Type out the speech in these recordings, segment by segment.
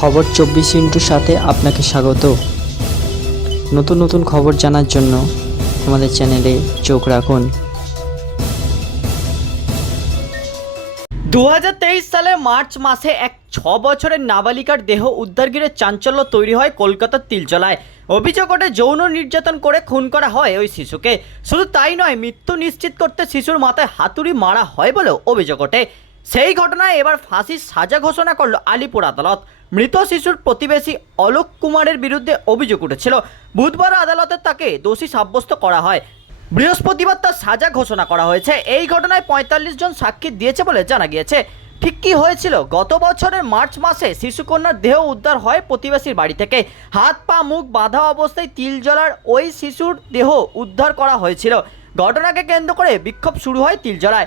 খবর চব্বিশ ইন্টুর সাথে আপনাকে স্বাগত। নতুন নতুন খবর জানার জন্য আমাদের চ্যানেলে চোখ রাখুন। দু সালে মার্চ মাসে এক ছ বছরের নাবালিকার দেহ উদ্ধার ঘিরে চাঞ্চল্য তৈরি হয় কলকাতার তিলজলায়। অভিযোগ ওঠে যৌন নির্যাতন করে খুন করা হয় ওই শিশুকে। শুধু তাই নয়, মৃত্যু নিশ্চিত করতে শিশুর মাথায় হাতুড়ি মারা হয় বলেও অভিযোগ ওঠে। সেই ঘটনায় এবার ফাঁসির সাজা ঘোষণা করল আলিপুর আদালত। মৃত শিশুর প্রতিবেশী অলোক কুমারের বিরুদ্ধে অভিযোগ উঠেছিল। বুধবার আদালতে তাকে দোষী সাব্যস্ত করা হয়। বৃহস্পতিবার তার সাজা ঘোষণা করা হয়েছে। এই ঘটনায় পঁয়তাল্লিশ জন সাক্ষী দিয়েছে বলে জানা গিয়েছে। ঠিক কি হয়েছিল? গত বছরের মার্চ মাসে শিশুকন্যার দেহ উদ্ধার হয় প্রতিবেশীর বাড়ি থেকে। হাত, পা, মুখ বাঁধা অবস্থায় তিল জ্বলার ওই শিশুর দেহ উদ্ধার করা হয়েছিল। ঘটনাকে কেন্দ্র করে বিক্ষোভ শুরু হয় তিল তিলজলায়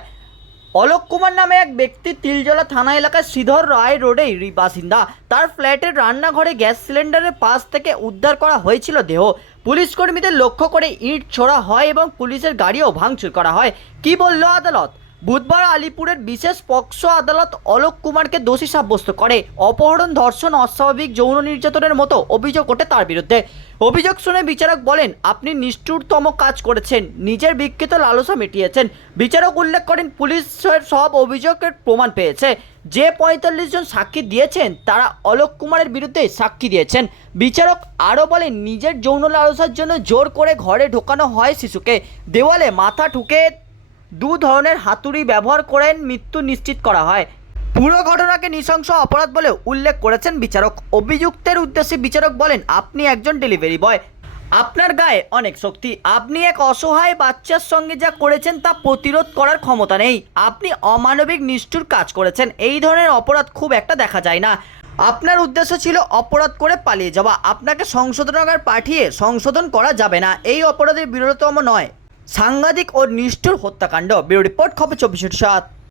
অলোক কুমার নামে এক ব্যক্তি তিলজলা থানা এলাকায় শ্রীধর রায় রোডের বাসিন্দা। তার ফ্ল্যাটের রান্নাঘরে গ্যাস সিলিন্ডারের পাশ থেকে উদ্ধার করা হয়েছিল দেহ। পুলিশ কর্মীদের লক্ষ্য করে ইট ছোড়া হয় এবং পুলিশের গাড়িও ভাঙচুর করা হয়। কি বলল আদালত? বুধবার আলিপুরের বিশেষ পক্সো আদালত অলোক কুমারকে দোষী সাব্যস্ত করে। অপহরণ, ধর্ষণ, অস্বাভাবিক যৌন নির্যাতনের মতো অভিযোগ ওঠে তার বিরুদ্ধে। অভিযোগ শুনে বিচারক বলেন, আপনি নিষ্ঠুরতম কাজ করেছেন, নিজের বিকৃত লালসা মিটিয়েছেন। বিচারক উল্লেখ করেন, পুলিশের সব অভিযোগের প্রমাণ পেয়েছে। যে পঁয়তাল্লিশ জন সাক্ষী দিয়েছেন, তারা অলোক কুমারের বিরুদ্ধে সাক্ষী দিয়েছেন। বিচারক আরও বলেন, নিজের যৌন লালসার জন্য জোর করে ঘরে ঢোকানো হয় শিশুকে। দেওয়ালে মাথা ঠুকে দু ধরনের হাতুড়ি ব্যবহার করেন মৃত্যু নিশ্চিত করা হয়। পুরো ঘটনাকে নৃশংস অপরাধ বলে উল্লেখ করেছেন বিচারক। অভিযুক্তের উদ্দেশ্যে বিচারক বলেন, আপনি একজন ডেলিভারি বয় আপনার গায়ে অনেক শক্তি। আপনি এক অসহায় বাচ্চার সঙ্গে যা করেছেন তা প্রতিরোধ করার ক্ষমতা নেই। আপনি অমানবিক নিষ্ঠুর কাজ করেছেন। এই ধরনের অপরাধ খুব একটা দেখা যায় না। আপনার উদ্দেশ্য ছিল অপরাধ করে পালিয়ে যাওয়া। আপনাকে সংশোধনাগার পাঠিয়ে সংশোধন করা যাবে না। এই অপরাধের বিরতম নয়। সাংঘাতিক ও নিষ্ঠুর হত্যাকাণ্ড। ব্যুরো রিপোর্ট খবর চব্বিশ সাত।